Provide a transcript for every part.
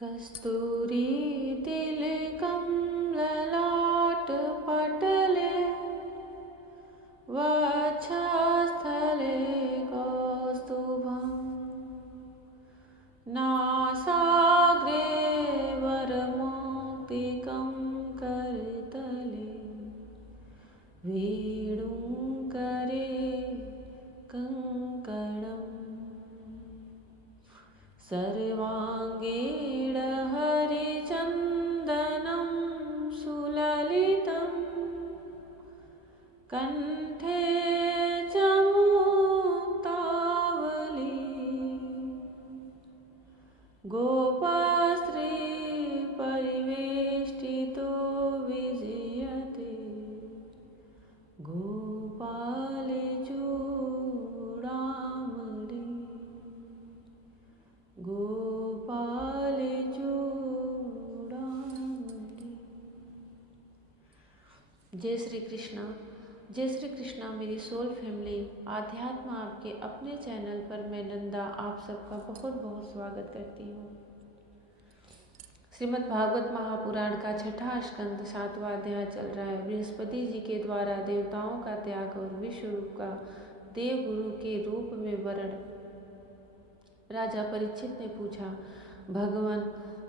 कस्तूरी तिलकं ललाटपटले वक्षस्थले कौस्तुभं नासाग्रे वरमौक्तिकं करतले वेणुकरे कङ्कणम् सर्वाङ्गेण हरिचन्दनं सुललितं कण्ठे च मुक्तावली गोपस्त्रीपरिवेष्टितो विजयते गोपालचूडामणि गोपालचूडामणि। जय श्री कृष्णा। जय श्री कृष्णा मेरी सोल फैमिली। आध्यात्म आपके अपने चैनल पर मैं नंदा आप सबका बहुत बहुत स्वागत करती हूँ। श्रीमद् भागवत महापुराण का छठा स्कंद 7वां अध्याय चल रहा है। बृहस्पति जी के द्वारा देवताओं का त्याग और विश्व रूप का देव गुरु के रूप में वर्ण। राजा परीक्षित ने पूछा, भगवान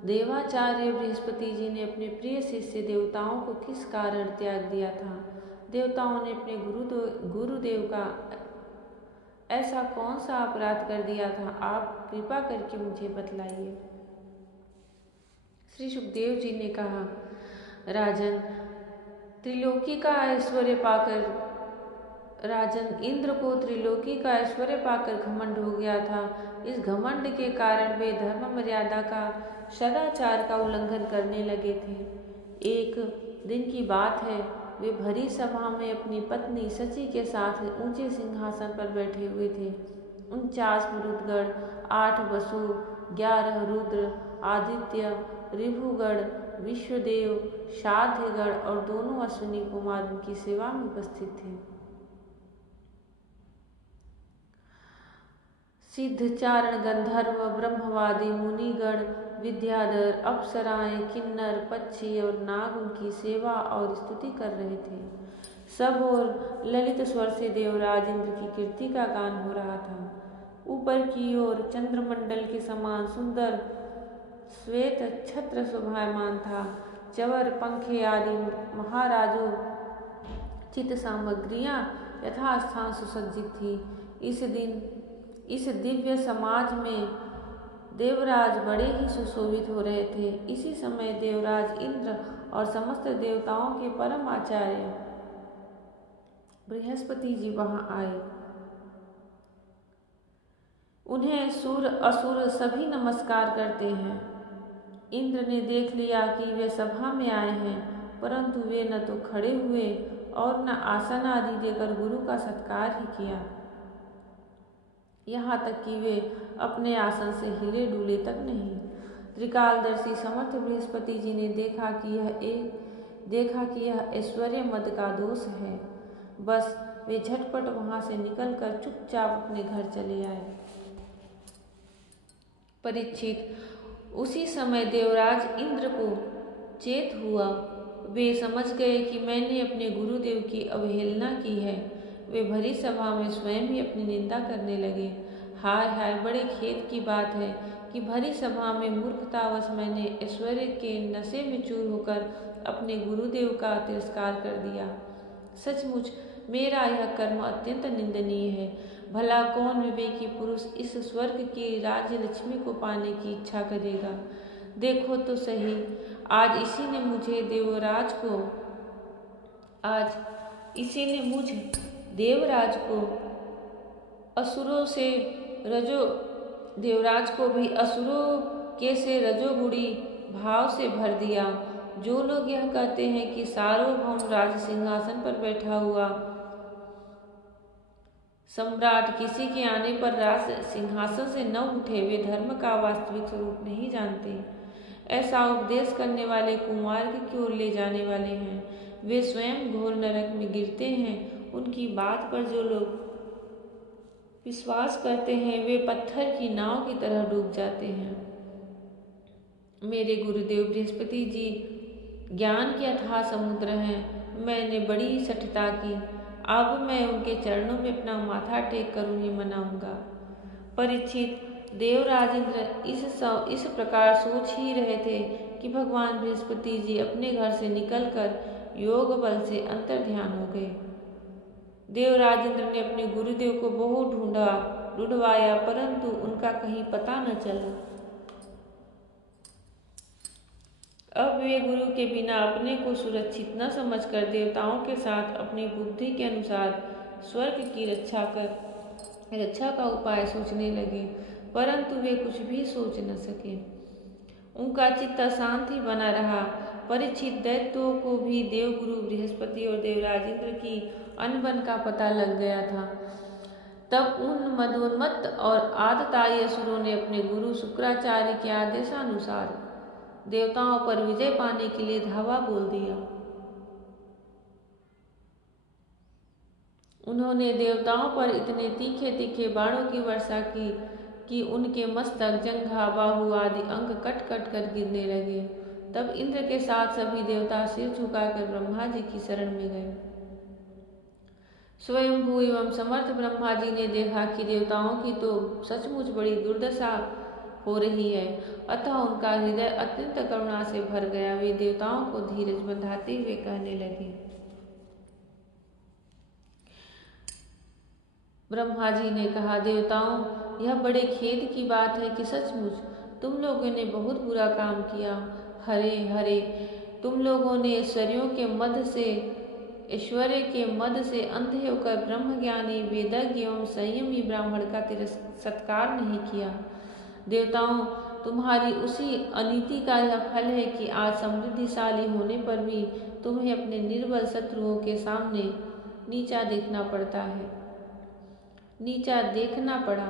देवाचार्य बृहस्पति जी ने अपने प्रिय शिष्य देवताओं को किस कारण त्याग दिया था? देवताओं ने अपने गुरुदेव का ऐसा कौन सा अपराध कर दिया था? आप कृपा करके मुझे बतलाइए। श्री सुखदेव जी ने कहा, राजन त्रिलोकी का ऐश्वर्य पाकर राजन इंद्र को त्रिलोकी का ऐश्वर्य पाकर घमंड हो गया था। इस घमंड के कारण वे धर्म मर्यादा का सदाचार का उल्लंघन करने लगे थे। एक दिन की बात है, वे भरी सभा में अपनी पत्नी शची के साथ ऊंचे सिंहासन पर बैठे हुए थे। 49 मरुदगण, 8 वसु, 11 रुद्र, आदित्य, ऋभुगण, विश्वदेव, साध्यगण और दोनों अश्विनी कुमार उनकी सेवा में उपस्थित थे। सिद्धचारण, गंधर्व, ब्रह्मवादी, मुनिगण, विद्याधर, अप्सराएं, किन्नर, पक्षी और नाग उनकी सेवा और स्तुति कर रहे थे। सब और ललित स्वर से देवराज इंद्र की कीर्ति का गान हो रहा था। ऊपर की ओर चंद्रमंडल के समान सुंदर श्वेत छत्र शोभायमान था। चवर, पंखे आदि महाराजों चित सामग्रियां यथास्थान सुसज्जित थी। इस दिव्य समाज में देवराज बड़े ही सुशोभित हो रहे थे। इसी समय देवराज इंद्र और समस्त देवताओं के परम आचार्य बृहस्पति जी वहां आए। उन्हें सुर असुर सभी नमस्कार करते हैं। इंद्र ने देख लिया कि वे सभा में आए हैं, परंतु वे न तो खड़े हुए और न आसन आदि देकर गुरु का सत्कार ही किया। यहाँ तक कि वे अपने आसन से हिले डुले तक नहीं। त्रिकालदर्शी समर्थ बृहस्पति जी ने देखा कि यह ऐश्वर्य मद का दोष है। बस वे झटपट वहां से निकलकर चुपचाप अपने घर चले आए। परीक्षित, उसी समय देवराज इंद्र को चेत हुआ। वे समझ गए कि मैंने अपने गुरुदेव की अवहेलना की है। वे भरी सभा में स्वयं ही अपनी निंदा करने लगे। हाय हाय, बड़े खेद की बात है कि भरी सभा में मूर्खतावश मैंने ऐश्वर्य के नशे में चूर होकर अपने गुरुदेव का तिरस्कार कर दिया। सचमुच मेरा यह कर्म अत्यंत निंदनीय है। भला कौन विवेकी पुरुष इस स्वर्ग की राज्य लक्ष्मी को पाने की इच्छा करेगा? देखो तो सही, आज इसी ने मुझ देवराज को भी असुरों के से रजोगुणी भाव से भर दिया। जो लोग यह कहते हैं कि सार्वभौम राज सिंहासन पर बैठा हुआ सम्राट किसी के आने पर राज सिंहासन से न उठे, वे धर्म का वास्तविक स्वरूप नहीं जानते। ऐसा उपदेश करने वाले कुमार्ग की ओर ले जाने वाले हैं। वे स्वयं घोर नरक में गिरते हैं। उनकी बात पर जो लोग विश्वास करते हैं वे पत्थर की नाव की तरह डूब जाते हैं। मेरे गुरुदेव बृहस्पति जी ज्ञान के अथाह समुद्र हैं। मैंने बड़ी सठता की, अब मैं उनके चरणों में अपना माथा टेक कर उन्हें मनाऊंगा। परीक्षित, देवराज इंद्र इस प्रकार सोच ही रहे थे कि भगवान बृहस्पति जी अपने घर से निकलकर योग बल से अंतर ध्यान हो गए। देवराज इंद्र ने अपने गुरुदेव को बहुत ढूंढवाया, परंतु उनका कहीं पता न चला। अब वे गुरु के बिना अपने को सुरक्षित न समझकर देवताओं के साथ अपनी बुद्धि के अनुसार स्वर्ग की रक्षा का उपाय सोचने लगे, परंतु वे कुछ भी सोच न सके। उनका चित्त अशांत ही बना रहा। परीक्षित, दैत्यों को भी देवगुरु बृहस्पति और देवराज इंद्र की अनबन का पता लग गया था। तब उन मदोन्मत्त और आततायी असुरों ने अपने गुरु शुक्राचार्य के आदेशानुसार देवताओं पर विजय पाने के लिए धावा बोल दिया। उन्होंने देवताओं पर इतने तीखे तीखे बाणों की वर्षा की कि उनके मस्तक, जंघा, बाहु आदि अंग कट कट कर गिरने लगे। तब इंद्र के साथ सभी देवता सिर झुकाकर ब्रह्मा जी की शरण में गए। स्वयंभू एवं समर्थ ब्रह्मा जी ने देखा कि देवताओं की तो सचमुच बड़ी दुर्दशा हो रही है, अतः उनका हृदय अत्यंत करुणा से भर गया। वे देवताओं को धीरज बंधाते हुए कहने लगे। ब्रह्मा जी ने कहा, देवताओं, यह बड़े खेद की बात है कि सचमुच तुम लोगों ने बहुत बुरा काम किया। हरे हरे, तुम लोगों ने ऐश्वर्य के मद से अंधे होकर ब्रह्मज्ञानी, वेदज्ञ एवं संयमी ब्राह्मण का सत्कार नहीं किया। देवताओं, तुम्हारी उसी अनीति का यह फल है कि आज समृद्धिशाली होने पर भी तुम्हें अपने निर्बल शत्रुओं के सामने नीचा देखना पड़ा।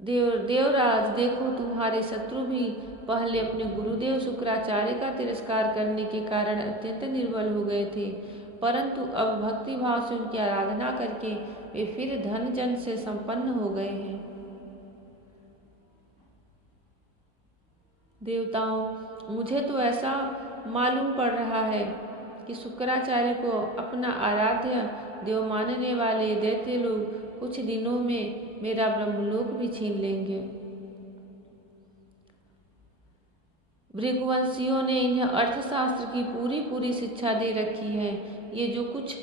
देवराज, देखो, तुम्हारे शत्रु भी पहले अपने गुरुदेव शुक्राचार्य का तिरस्कार करने के कारण अत्यंत निर्बल हो गए थे, परंतु अब भक्ति भाव से उनकी आराधना करके वे फिर धन जन से संपन्न हो गए हैं। देवताओं, मुझे तो ऐसा मालूम पड़ रहा है कि शुक्राचार्य को अपना आराध्य देव मानने वाले दैत्य लोग कुछ दिनों में मेरा ब्रह्मलोक भी छीन लेंगे। भृगुवंशियों ने इन्हें अर्थशास्त्र की पूरी शिक्षा दे रखी है। ये जो कुछ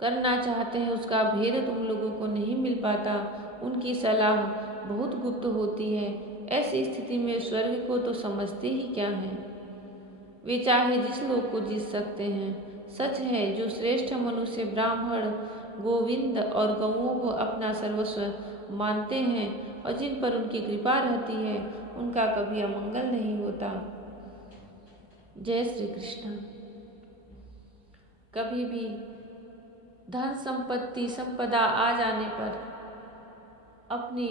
करना चाहते हैं उसका भेद तुम लोगों को नहीं मिल पाता। उनकी सलाह बहुत गुप्त होती है। ऐसी स्थिति में स्वर्ग को तो समझते ही क्या हैं। वे चाहे जिस लोक को जीत सकते हैं। सच है, जो श्रेष्ठ मनुष्य ब्राह्मण, गोविंद और गौओं को अपना सर्वस्व मानते हैं और जिन पर उनकी कृपा रहती है, उनका कभी अमंगल नहीं होता। जय श्री कृष्ण। कभी भी धन संपत्ति संपदा आ जाने पर अपनी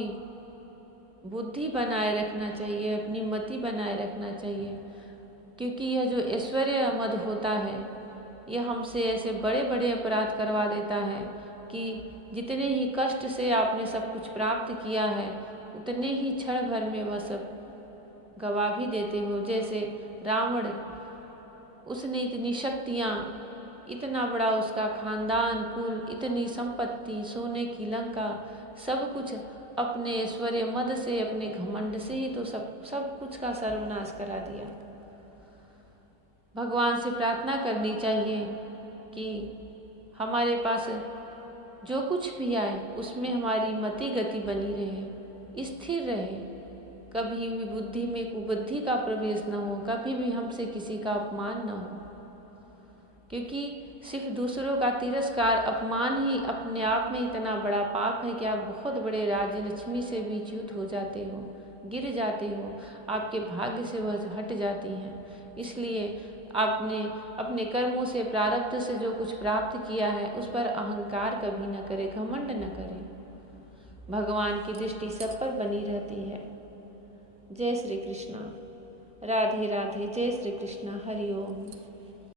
बुद्धि बनाए रखना चाहिए, अपनी मति बनाए रखना चाहिए, क्योंकि यह जो ऐश्वर्य मद होता है, यह हमसे ऐसे बड़े बड़े अपराध करवा देता है कि जितने ही कष्ट से आपने सब कुछ प्राप्त किया है, उतने ही क्षण भर में वह सब गवा भी देते हो। जैसे रावण, उसने इतनी शक्तियाँ, इतना बड़ा उसका खानदान, कुल, इतनी संपत्ति, सोने की लंका, सब कुछ अपने ऐश्वर्य मद से, अपने घमंड से ही तो सब कुछ का सर्वनाश करा दिया। भगवान से प्रार्थना करनी चाहिए कि हमारे पास जो कुछ भी आए उसमें हमारी मति गति बनी रहे, स्थिर रहे, कभी भी बुद्धि में कुबुद्धि का प्रवेश न हो, कभी भी हमसे किसी का अपमान न हो, क्योंकि सिर्फ दूसरों का तिरस्कार, अपमान ही अपने आप में इतना बड़ा पाप है कि आप बहुत बड़े राज्य लक्ष्मी से भी च्युत हो जाते हो, गिर जाते हो, आपके भाग्य से वह हट जाती हैं। इसलिए आपने अपने कर्मों से, प्रारब्ध से जो कुछ प्राप्त किया है उस पर अहंकार कभी न करे, घमंड न करे। भगवान की दृष्टि सब पर बनी रहती है। जय श्री कृष्ण। राधे राधे। जय श्री कृष्ण। हरि ओम।